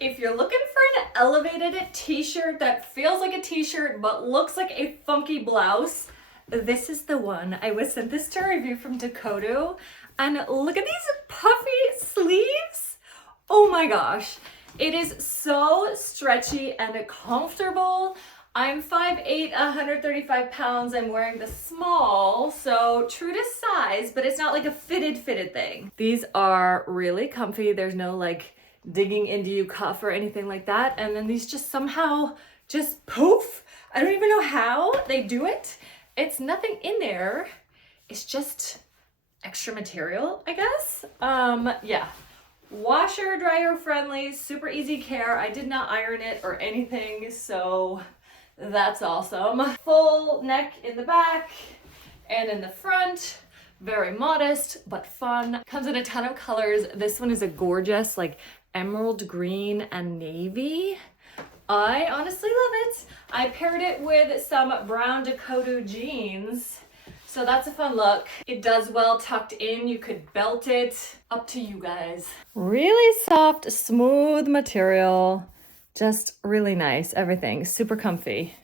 If you're looking for an elevated t-shirt that feels like a t-shirt but looks like a funky blouse, this is the one. I was sent this to review from Dokotoo, and look at these puffy sleeves. Oh my gosh. It is so stretchy and comfortable. I'm 5'8", 135 pounds. I'm wearing the small, so true to size, but it's not like a fitted thing. These are really comfy. There's no like digging into you cuff or anything like that. And then these just somehow just poof. I don't even know how they do it. It's nothing in there. It's just extra material, I guess. Yeah. Washer, dryer friendly, super easy care. I did not iron it or anything, so that's awesome. Full neck in the back and in the front. Very modest, but fun. Comes in a ton of colors. This one is a gorgeous, like emerald green and navy. I honestly love it. I paired it with some brown Dokotoo jeans. So that's a fun look. It does well tucked in. You could belt it. Up to you guys. Really soft, smooth material. Just really nice. Everything super comfy.